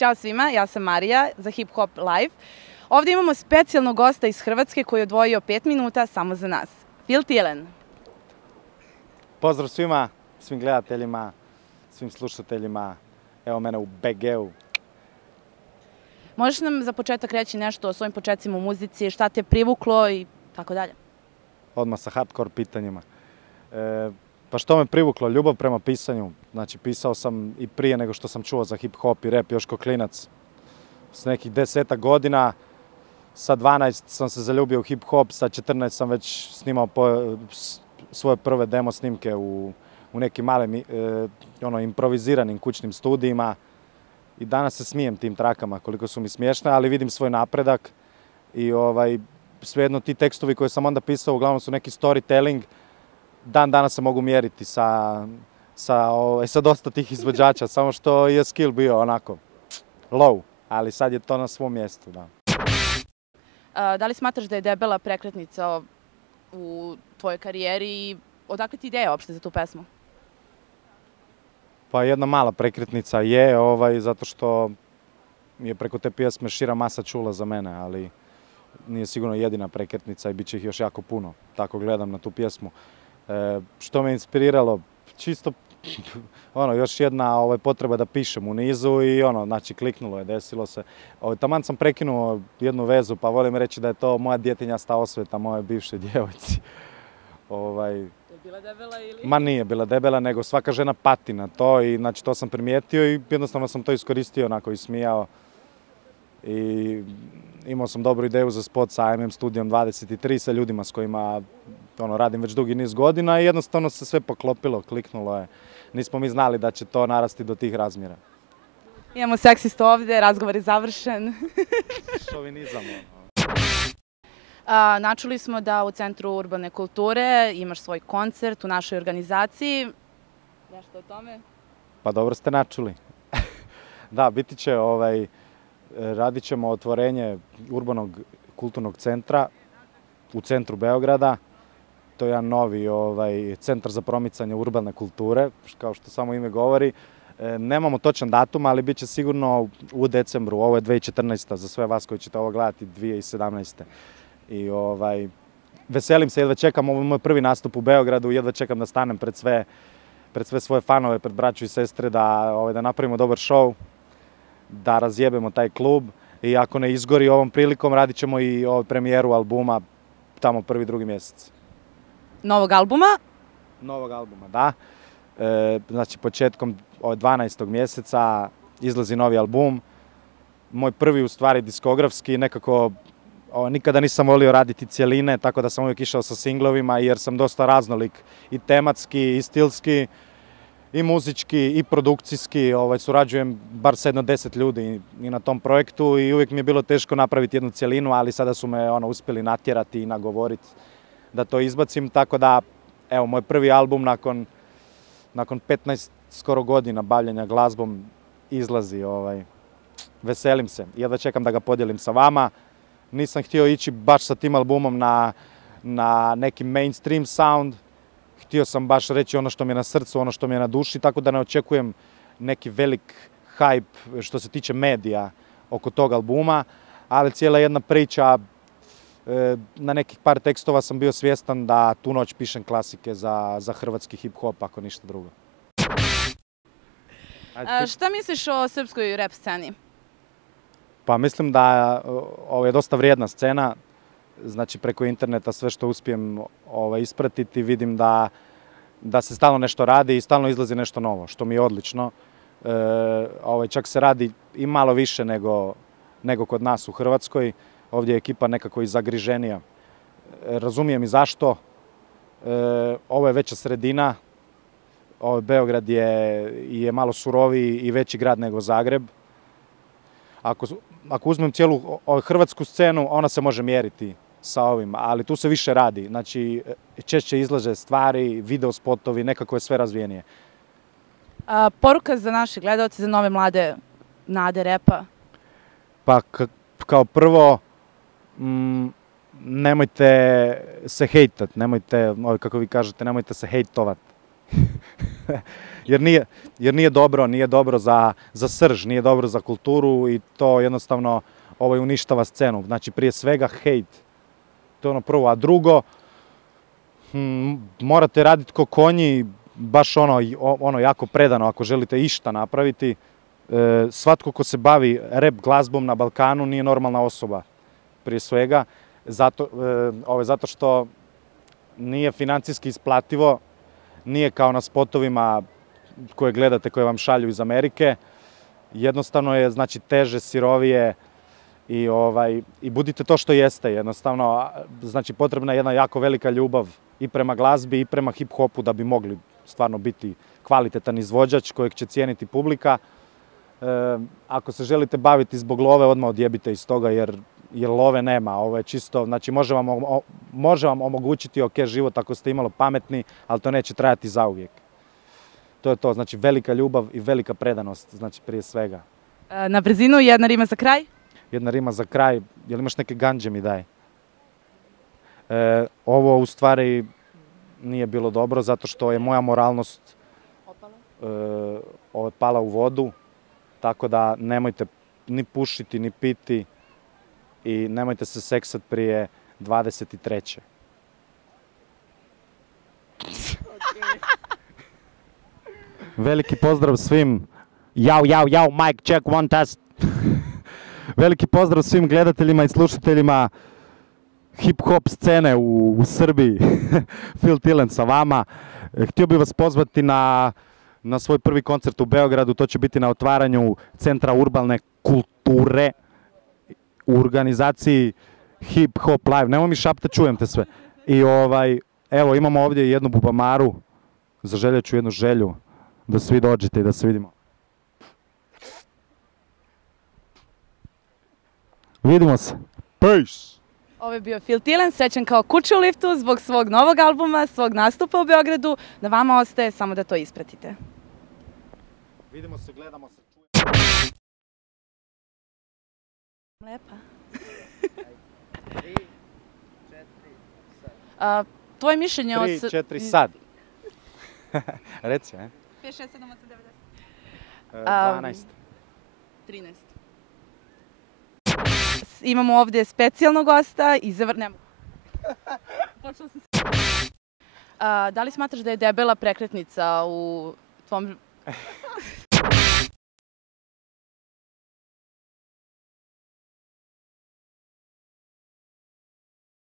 Ćao svima, ja sam Marija za Hip Hop Live. Ovdje imamo specijalnog gosta iz Hrvatske koji je odvojio 5 minuta samo za nas. Phil Tilen. Pozdrav svima, svim gledateljima, svim slušateljima. Evo mene u BG-u. Možeš nam za početak reći nešto o svojim početcima u muzici, šta te privuklo i tako dalje? Odmah sa hardcore pitanjima. Pa što me privuklo? Ljubav prema pisanju. Znači, pisao sam i prije nego što sam čuo za hip hop i rap još kao klinac. S nekih 10 godina, sa 12 sam se zaljubio u hip hop, sa 14 sam već snimao svoje prve demo snimke u nekim malim improviziranim kućnim studijima. I danas se smijem tim trakama koliko su mi smiješne, ali vidim svoj napredak. I svejedno ti tekstovi koje sam onda pisao uglavnom su neki storytelling. Dan danas se mogu mjeriti sa dosta tih izvođača, samo što je skill bio onako low, ali sad je to na svom mjestu. Da. Da li smatraš da je debela prekretnica u tvojoj karijeri i odakle ti ideja uopšte za tu pesmu? Pa jedna mala prekretnica je, zato što je preko te pjesme šira masa čula za mene, ali nije sigurno jedina prekretnica i bit će ih još jako puno. Tako gledam na tu pjesmu. Što me inspiriralo? Čisto još jedna potreba da pišem u nizu i znači kliknulo je, desilo se. Taman sam prekinuo jednu vezu, pa volim reći da je to moja djetinjasta osveta moje bivše djevojci. Je bila debela ili? Ma nije bila debela, nego svaka žena pati na to i znači to sam primijetio i jednostavno sam to iskoristio onako i smijao. I imao sam dobru ideju za spot sa AMM Studijom 23 sa ljudima s kojima radim već dugi niz godina i jednostavno se sve poklopilo, kliknulo je. Nismo mi znali da će to narasti do tih razmjera. Imamo seksistu ovdje, razgovor je završen. Šovinizam. Načuli smo da u Centru urbane kulture imaš svoj koncert u našoj organizaciji. Nešto o tome? Pa dobro ste načuli. Da, biti će radit ćemo otvorenje urbanog kulturnog centra u centru Beograda. To je jedan novi centar za promicanje urbane kulture, kao što samo ime govori. Nemamo točan datum, ali bit će sigurno u decembru. Ovo je 2014. za sve vas koji ćete ovo gledati 2017. I veselim se, jedva čekam, ovo je moj prvi nastup u Beogradu, jedva čekam da stanem pred sve svoje fanove, pred braću i sestre, da napravimo dobar show, da razjebemo taj klub i ako ne izgori ovom prilikom radit ćemo i premijeru albuma tamo 1. 2. mjesec. Novog albuma? Novog albuma, da. Znači početkom 12. mjeseca izlazi novi album. Moj prvi u stvari diskografski, nekako nikada nisam volio raditi cjeline, tako da sam uvijek išao sa singlovima jer sam dosta raznolik i tematski i stilski i muzički i produkcijski. Surađujem bar sa jedno 10 ljudi i na tom projektu i uvijek mi je bilo teško napraviti jednu cjelinu, ali sada su me uspjeli natjerati i nagovoriti da to izbacim, tako da evo moj prvi album nakon 15 skoro godina bavljenja glazbom izlazi. Veselim se, jedva čekam da ga podijelim sa vama. Nisam htio ići baš sa tim albumom na neki mainstream sound. Htio sam baš reći ono što mi je na srcu, ono što mi je na duši, tako da ne očekujem neki velik hype što se tiče medija oko tog albuma, ali cijela jedna priča, na nekih par tekstova sam bio svjestan da tu noć pišem klasike za hrvatski hip-hop, ako ništa drugo. Šta misliš o srpskoj rap sceni? Pa mislim da ovo je dosta vrijedna scena. Znači preko interneta sve što uspijem ispratiti vidim da se stalno nešto radi i stalno izlazi nešto novo, što mi je odlično. Čak se radi i malo više nego kod nas u Hrvatskoj. Ovdje je ekipa nekako i zagriženija. Razumijem i zašto. Ovo je veća sredina. Beograd je malo suroviji i veći grad nego Zagreb. Ako uzmem cijelu hrvatsku scenu, ona se može mjeriti sa ovim, ali tu se više radi. Znači, češće izlaže stvari, video spotovi, nekako je sve razvijenije. Poruka za naše gledalce, za nove mlade nade repa? Pa kao prvo, nemojte se hejtat, nemojte, kako vi kažete, nemojte se hejtovat. jer nije dobro za srž, nije dobro za kulturu i to jednostavno uništava scenu. Znači prije svega hejt, to je ono prvo, a drugo, morate raditi ko konji, baš ono jako predano ako želite išta napraviti. Svatko ko se bavi rap glazbom na Balkanu nije normalna osoba, prije svega, zato što nije financijski isplativo, nije kao na spotovima koje gledate, koje vam šalju iz Amerike. Jednostavno je, znači, teže, sirovije i budite to što jeste. Jednostavno, znači, potrebna je jedna jako velika ljubav i prema glazbi i prema hip-hopu da bi mogli stvarno biti kvalitetan izvođač kojeg će cijeniti publika. Ako se želite baviti zbog love, odmah odjebite iz toga jer love nema. Ovo je čisto, znači može vam omogućiti ok život ako ste imalo pametni, ali to neće trajati zauvijek. To je to, znači velika ljubav i velika predanost, znači prije svega. Na brzinu, jedna rima za kraj? Jedna rima za kraj, jel imaš neke ganđe mi daj? Ovo u stvari nije bilo dobro zato što je moja moralnost pala u vodu, tako da nemojte ni pušiti, ni piti i nemojte se seksati prije 23. Veliki pozdrav svim, jao, mic check, one test. Veliki pozdrav svim gledateljima i slušateljima hip-hop scene u Srbiji. Phil Tilen sa vama. Htio bih vas pozvati na svoj prvi koncert u Beogradu. To će biti na otvaranju Centra urbane kulture u organizaciji Hip Hop Live. Nemoj mi šapta, čujem te sve. I evo, imamo ovdje jednu bubamaru. Zaželjet ću jednu želju da svi dođete i da se vidimo. Vidimo se. Peace! Ovo je bio Phil Tilen, srećan kao kuća u liftu zbog svog novog albuma, svog nastupa u Beogradu. Na vama ostaje samo da to ispratite. Vidimo se, gledamo se, čujemo. Lepa. 3, 4, sad. Tvoje mišljenje o... 3, 4, sad. Reci, 5, 6, 7, 8, 9, 10. 13. Imamo ovdje specijalnog gosta i zavrnemo. Da li smatraš da je debela prekretnica u tvom...